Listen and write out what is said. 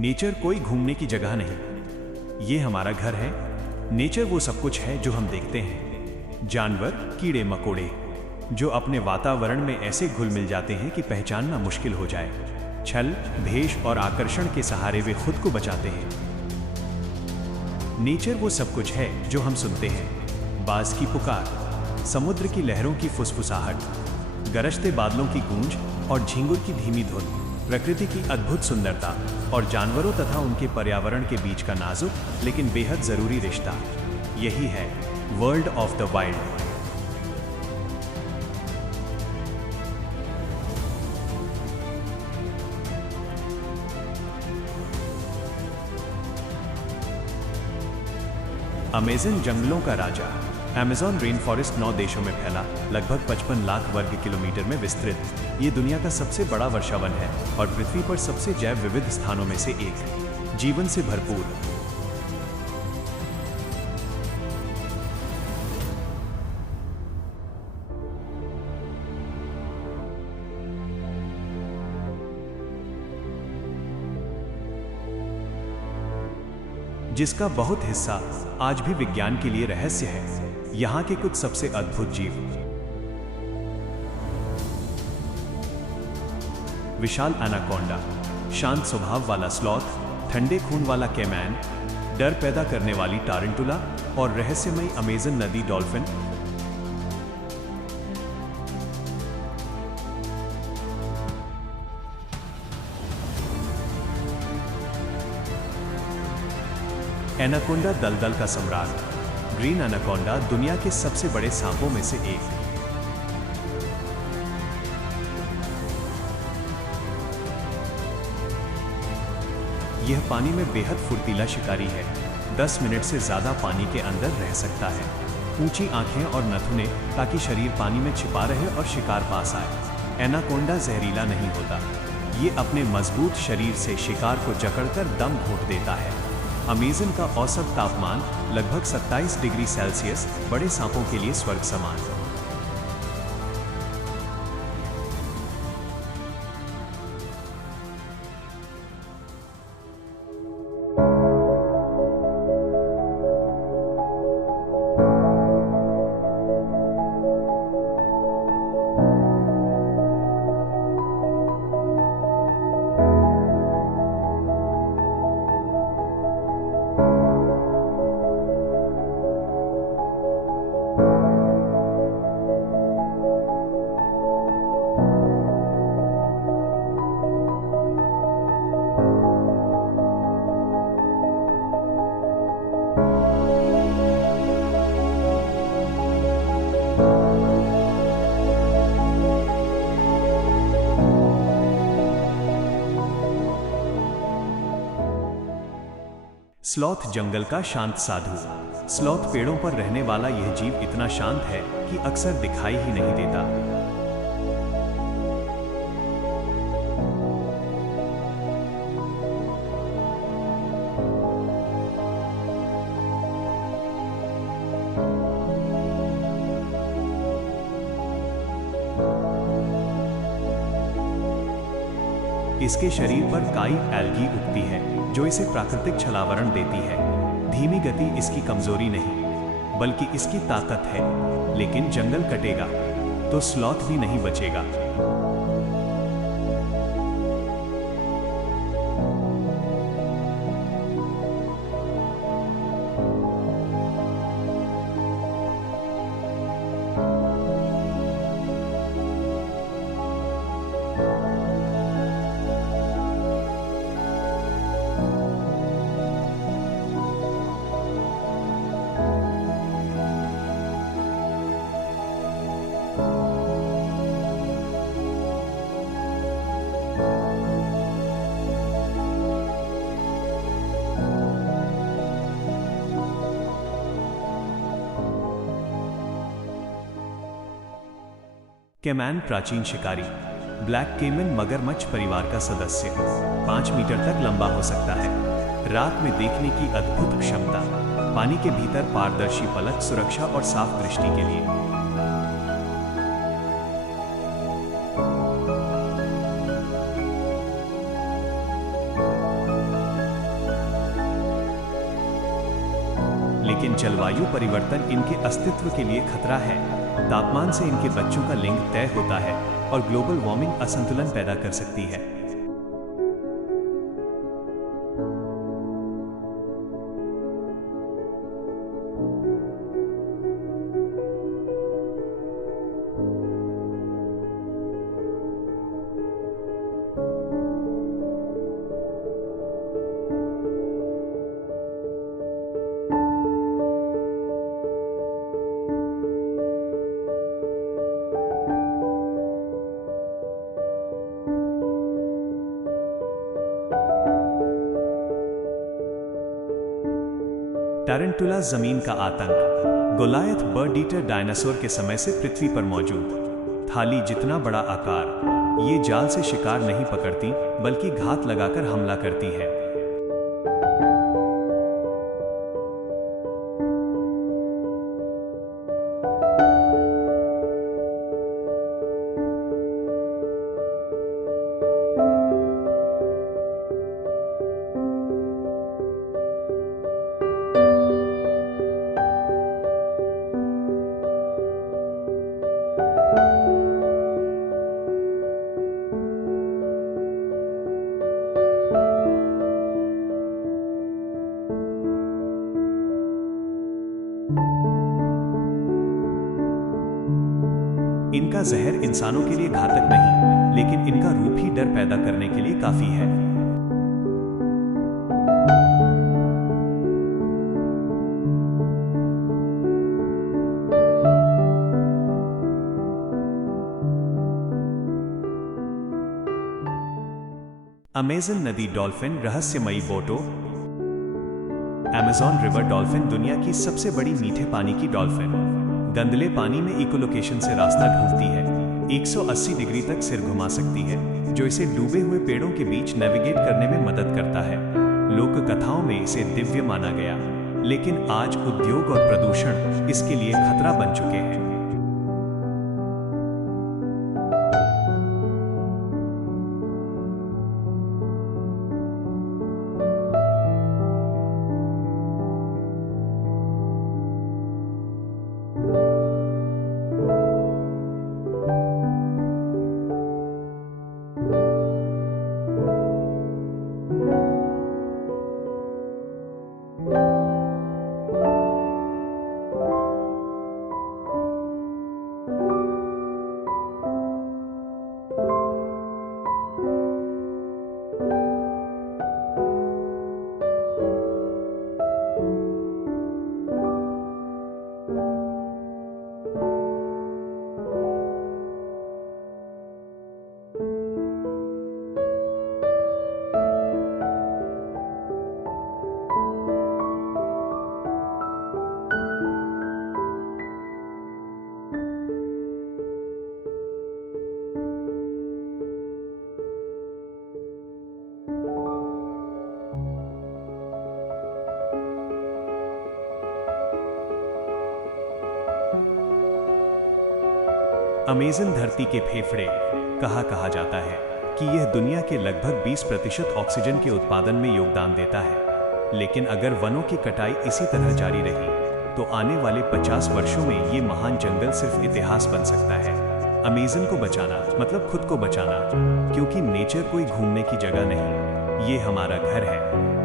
Nature कोई घूमने की जगह नहीं, ये हमारा घर है। नेचर वो सब कुछ है जो हम देखते हैं। जानवर, कीड़े मकोड़े जो अपने वातावरण में ऐसे घुल मिल जाते हैं कि पहचानना मुश्किल हो जाए। छल, भेष और आकर्षण के सहारे वे खुद को बचाते हैं। नेचर वो सब कुछ है जो हम सुनते हैं। बाज की पुकार, समुद्र की लहरों की फुसफुसाहट, गरजते बादलों की गूंज और झींगुर की धीमी धुन, प्रकृति की अद्भुत सुंदरता और जानवरों तथा उनके पर्यावरण के बीच का नाजुक लेकिन बेहद जरूरी रिश्ता, यही है world of the wild. Amazon जंगलों का राजा। अमेज़न रेन फॉरेस्ट 9 देशों में फैला, लगभग 55 लाख वर्ग किलोमीटर में विस्तृत। ये दुनिया का सबसे बड़ा वर्षावन है और पृथ्वी पर सबसे जैव विविध स्थानों में से एक। जीवन से भरपूर। जिसका बहुत हिस्सा आज भी विज्ञान के लिए रहस्य है। यहाँ के कुछ सबसे अद्भुत जीव। विशाल एनाकोंडा, शांत स्वभाव वाला स्लॉथ, ठंडे खून वाला कैमैन, डर पैदा करने वाली टारंटुला और रहस्यमयी अमेज़न नदी डॉल्फिन। एनाकोंडा दलदल का सम्राट। ग्रीन एनाकोंडा दुनिया के सबसे बड़े सांपों में से एक। यह पानी में बेहद फुर्तीला शिकारी है। 10 मिनट से ज्यादा पानी के अंदर रह सकता है। ऊंची आंखें और नथुने ताकि शरीर पानी में छिपा रहे और शिकार पास आए। एनाकोंडा जहरीला नहीं होता। ये अपने मजबूत शरीर से शिकार को जकड़कर दम घोंट देता है। अमेज़न का औसत तापमान लगभग 27 डिग्री सेल्सियस, बड़े सांपों के लिए स्वर्ग समान। स्लॉथ जंगल का शांत साधु। स्लॉथ पेड़ों पर रहने वाला यह जीव इतना शांत है कि अक्सर दिखाई ही नहीं देता। इसके शरीर पर काई एल्गी उगती है जो इसे प्राकृतिक छलावरण देती है। धीमी गति इसकी कमजोरी नहीं बल्कि इसकी ताकत है। लेकिन जंगल कटेगा तो स्लॉथ भी नहीं बचेगा। कैमैन प्राचीन शिकारी। ब्लैक केमन मगरमच्छ परिवार का सदस्य। 5 मीटर तक लंबा हो सकता है। रात में देखने की अद्भुत क्षमता। पानी के भीतर पारदर्शी पलक सुरक्षा और साफ दृष्टि के लिए। लेकिन जलवायु परिवर्तन इनके अस्तित्व के लिए खतरा है। तापमान से इनके बच्चों का लिंग तय होता है और ग्लोबल वार्मिंग असंतुलन पैदा कर सकती है। टारंटुला जमीन का आतंक। गोलायथ बर्ड ईटर डायनासोर के समय से पृथ्वी पर मौजूद। थाली जितना बड़ा आकार। ये जाल से शिकार नहीं पकड़ती बल्कि घात लगाकर हमला करती है। इनका जहर इंसानों के लिए घातक नहीं, लेकिन इनका रूप ही डर पैदा करने के लिए काफी है। अमेज़न नदी डॉल्फिन रहस्यमयी बोटो। अमेज़न रिवर डॉल्फिन दुनिया की सबसे बड़ी मीठे पानी की डॉल्फिन। गंदले पानी में इकोलोकेशन से रास्ता ढूंढती है। 180 डिग्री तक सिर घुमा सकती है, जो इसे डूबे हुए पेड़ों के बीच नेविगेट करने में मदद करता है। लोक कथाओं में इसे दिव्य माना गया, लेकिन आज उद्योग और प्रदूषण इसके लिए खतरा बन चुके हैं। अमेज़न धरती के फेफड़े। कहा जाता है कि यह दुनिया के लगभग 20% ऑक्सीजन के उत्पादन में योगदान देता है। लेकिन अगर वनों की कटाई इसी तरह जारी रही, तो आने वाले 50 वर्षों में ये महान जंगल सिर्फ इतिहास बन सकता है। अमेज़न को बचाना मतलब खुद को बचाना, क्योंकि नेचर कोई घूमने की जगह नहीं, ये हमारा घर है।